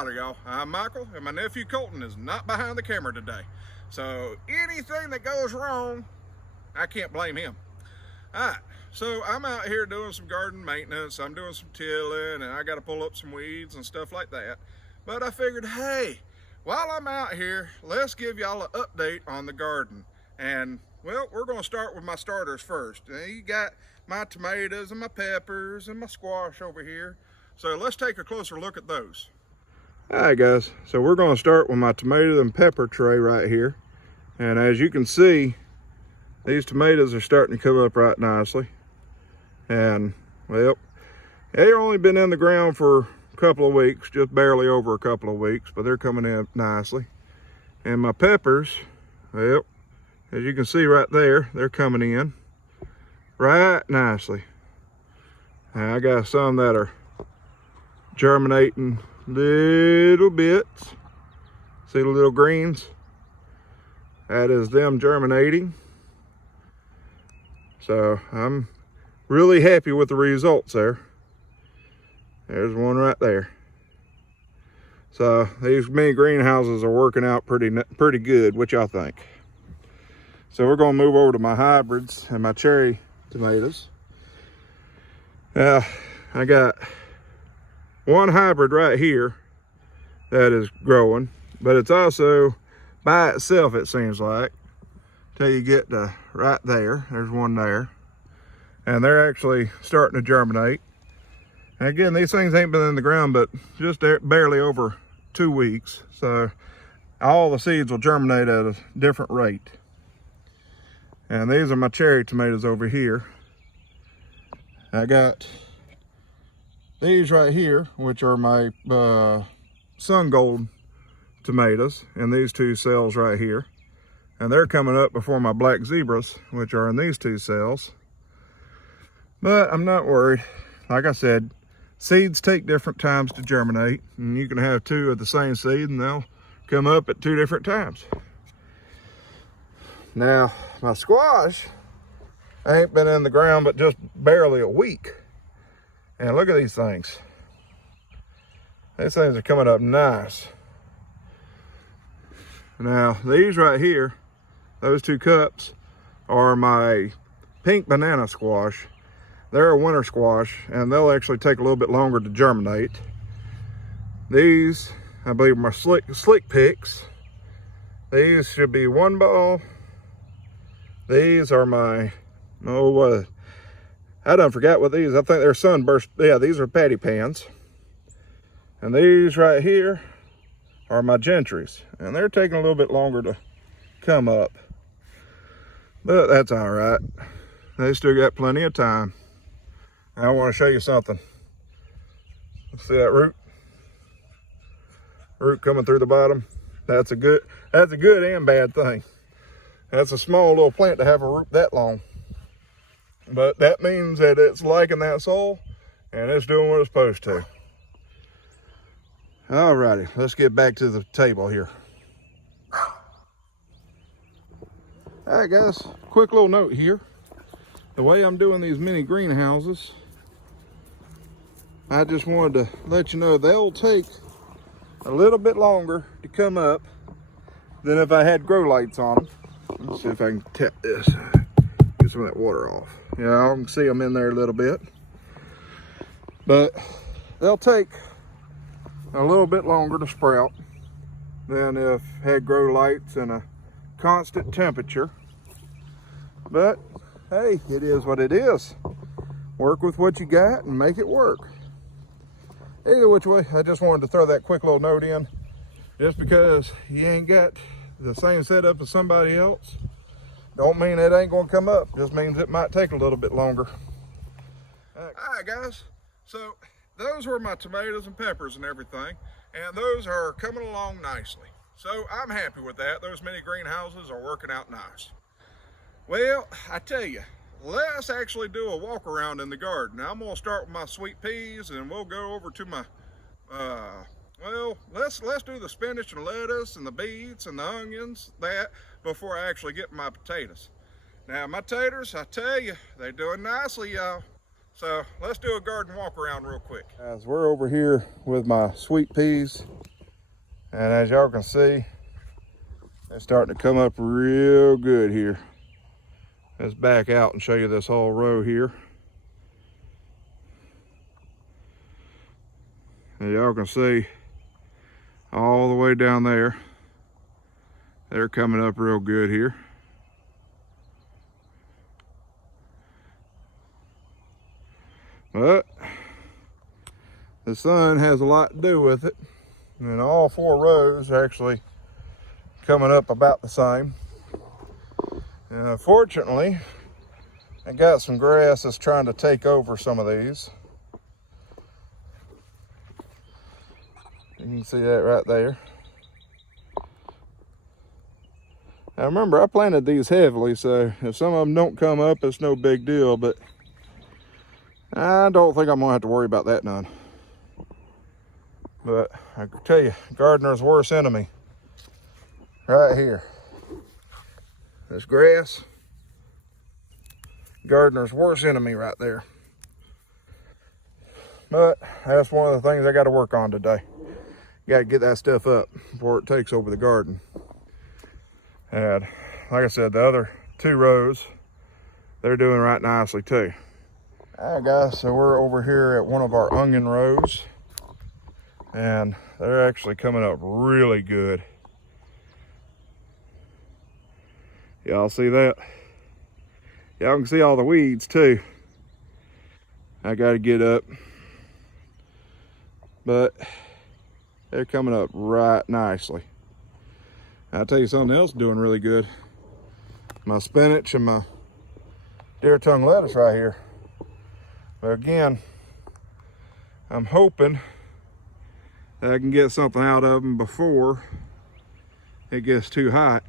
Howdy y'all, I'm Michael and my nephew Colton is not behind the camera today. So anything that goes wrong, I can't blame him. Alright, so I'm out here doing some garden maintenance, I'm doing some tilling and I got to pull up some weeds and stuff like that. But I figured, hey, while I'm out here, let's give y'all an update on the garden. And well, we're going to start with my starters first. Now, you got my tomatoes and my peppers and my squash over here. So let's take a closer look at those. Alright guys, so we're going to start with my tomato and pepper tray right here. And as you can see, these tomatoes are starting to come up right nicely. And well, they've only been in the ground for a couple of weeks, just barely over a couple of weeks, but they're coming in nicely. And my peppers, well, as you can see right there, they're coming in right nicely. And I got some that are germinating little bits. See the little greens? That is them germinating. So I'm really happy with the results there. There's one right there. So these mini greenhouses are working out pretty good. What y'all think? So we're going to move over to my hybrids and my cherry tomatoes. I got one hybrid right here that is growing, but it's also by itself, it seems like, till you get to right there. There's one there, and they're actually starting to germinate. And again, these things ain't been in the ground but just barely over 2 weeks, so all the seeds will germinate at a different rate. And these are my cherry tomatoes over here. I got these right here, which are my sun gold tomatoes, and these two cells right here. And they're coming up before my black zebras, which are in these two cells. But I'm not worried. Like I said, seeds take different times to germinate, and you can have two of the same seed and they'll come up at 2 different times. Now, my squash ain't been in the ground but just barely a week. And look at these things. These things are coming up nice. Now, these right here, those 2 cups, are my pink banana squash. They're a winter squash, and they'll actually take a little bit longer to germinate. These, I believe, are my slick picks. These should be 1 ball. These are my, I done forgot what these, I think they're sunburst. Yeah, these are patty pans. And these right here are my gentries, and they're taking a little bit longer to come up. But that's all right. They still got plenty of time. I want to show you something. See that root? Root coming through the bottom. That's a good and bad thing. That's a small little plant to have a root that long. But that means that it's liking that soil and it's doing what it's supposed to. Alrighty, let's get back to the table here. Alright guys, quick little note here. The way I'm doing these mini greenhouses, I just wanted to let you know they'll take a little bit longer to come up than if I had grow lights on them. Let's see if I can tap this, get some of that water off. Yeah, I can see them in there a little bit. But they'll take a little bit longer to sprout than if had grow lights and a constant temperature. But hey, it is what it is. Work with what you got and make it work. Either which way, I just wanted to throw that quick little note in. Just because you ain't got the same setup as somebody else, don't mean it ain't gonna come up. Just means it might take a little bit longer. All right guys, so those were my tomatoes and peppers and everything, and those are coming along nicely. So I'm happy with that. Those mini greenhouses are working out nice. Well, I tell you, let's actually do a walk around in the garden. Now I'm gonna start with my sweet peas, and we'll go over to my, well, let's do the spinach and lettuce and the beets and the onions, that, before I actually get my potatoes. Now my taters, I tell you, they're doing nicely, y'all. So let's do a garden walk around real quick. Guys, we're over here with my sweet peas And as y'all can see, it's starting to come up real good here. Let's back out and show you this whole row here. And y'all can see all the way down there. They're coming up real good here. But the sun has a lot to do with it. And all 4 rows are actually coming up about the same. And fortunately, I got some grass that's trying to take over some of these. You can see that right there. Now remember, I planted these heavily, so if some of them don't come up, it's no big deal, but I don't think I'm gonna have to worry about that none. But I can tell you, gardener's worst enemy, right here. This grass, gardener's worst enemy right there. But that's one of the things I got to work on today. Got to get that stuff up before it takes over the garden. And like I said, the other 2 rows, they're doing right nicely too. All right, guys, so we're over here at one of our onion rows, and they're actually coming up really good. Y'all see that? Y'all can see all the weeds too. I got to get up, but they're coming up right nicely. I'll tell you something else doing really good. My spinach and my deer tongue lettuce right here. But again, I'm hoping that I can get something out of them before it gets too hot.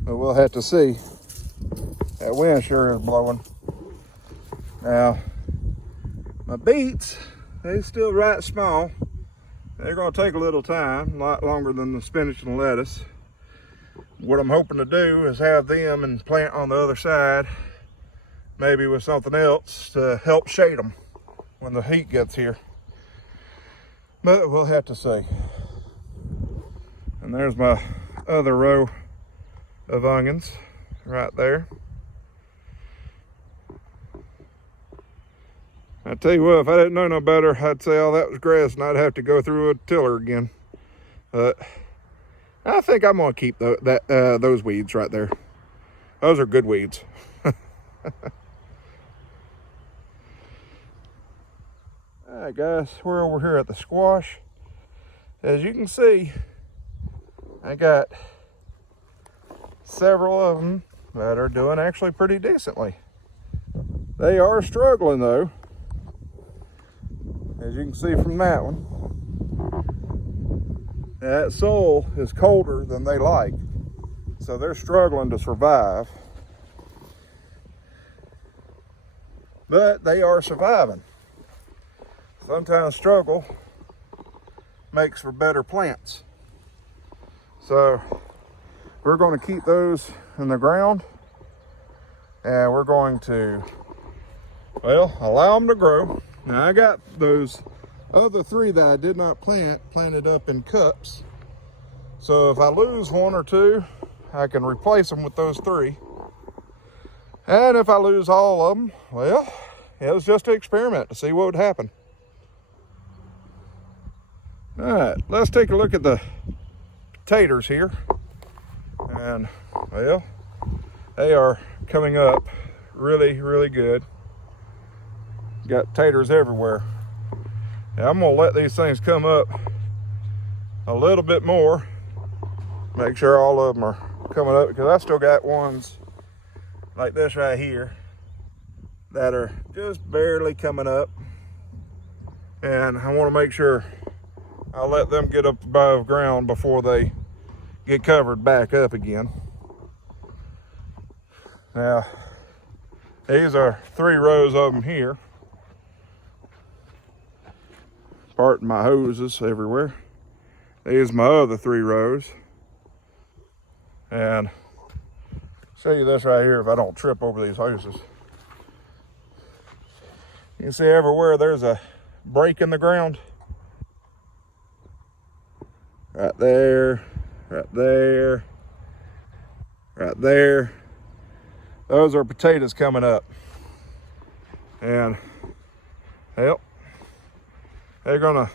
But we'll have to see. That wind sure is blowing. Now, my beets, they still right small. They're gonna take a little time, a lot longer than the spinach and lettuce. What I'm hoping to do is have them and plant on the other side, maybe with something else to help shade them when the heat gets here. But we'll have to see. And there's my other row of onions right there. I tell you what, if I didn't know no better, I'd say all that was grass and I'd have to go through a tiller again. But I think I'm gonna keep those weeds right there. Those are good weeds. All right, guys, we're over here at the squash. As you can see, I got several of them that are doing actually pretty decently. They are struggling though, as you can see from that one. That soil is colder than they like, so they're struggling to survive. But they are surviving. Sometimes struggle makes for better plants. So we're going to keep those in the ground, and we're going to, well, allow them to grow. Now I got those other 3 that I did not plant planted up in cups. So if I lose 1 or 2, I can replace them with those 3. And if I lose all of them, well, it was just an experiment to see what would happen. All right, let's take a look at the potatoes here. And well, they are coming up really, really good. Got taters everywhere. Now I'm gonna let these things come up a little bit more. Make sure all of them are coming up, because I still got ones like this right here that are just barely coming up. And I wanna make sure I'll let them get up above ground before they get covered back up again. Now, these are 3 rows of them here. Pardon my hoses everywhere. These are my other 3 rows. And show you this right here if I don't trip over these hoses. You can see everywhere there's a break in the ground. right there, right there, right there. Those are potatoes coming up. And, well, they're gonna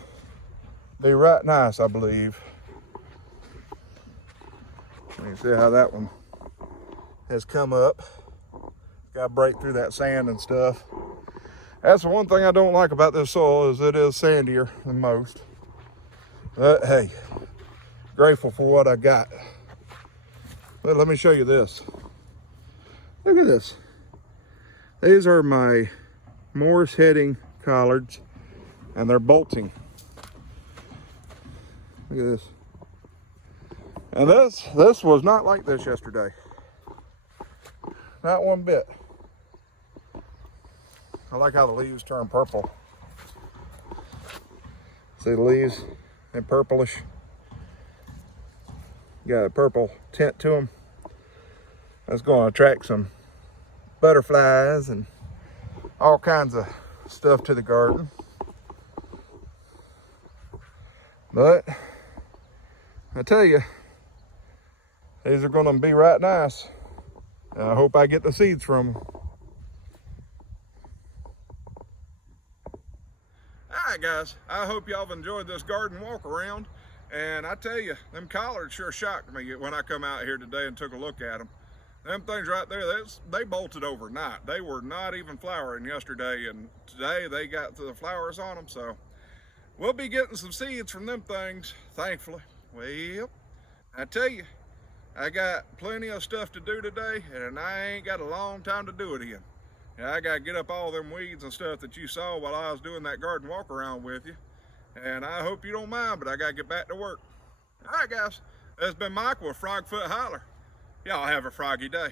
be right nice, I believe. You can see how that one has come up. Got to break through that sand and stuff. That's the one thing I don't like about this soil, is it is sandier than most. But hey, grateful for what I got. But let me show you this. Look at this. These are my Morris heading collards, and they're bolting. Look at this. And this was not like this yesterday. Not one bit. I like how the leaves turn purple. See the leaves? They're purplish. Got a purple tint to them. That's going to attract some butterflies and all kinds of stuff to the garden. But I tell you, these are going to be right nice. And I hope I get the seeds from them. Alright guys, I hope y'all have enjoyed this garden walk around. And I tell you, them collards sure shocked me when I come out here today and took a look at them. Them things right there, they bolted overnight. They were not even flowering yesterday, and today they got the flowers on them. So we'll be getting some seeds from them things, thankfully. Well, I tell you, I got plenty of stuff to do today, and I ain't got a long time to do it in. And I got to get up all them weeds and stuff that you saw while I was doing that garden walk around with you. And I hope you don't mind, but I got to get back to work. All right, guys, that's been Mike with Frogfoot Holler. Y'all have a froggy day.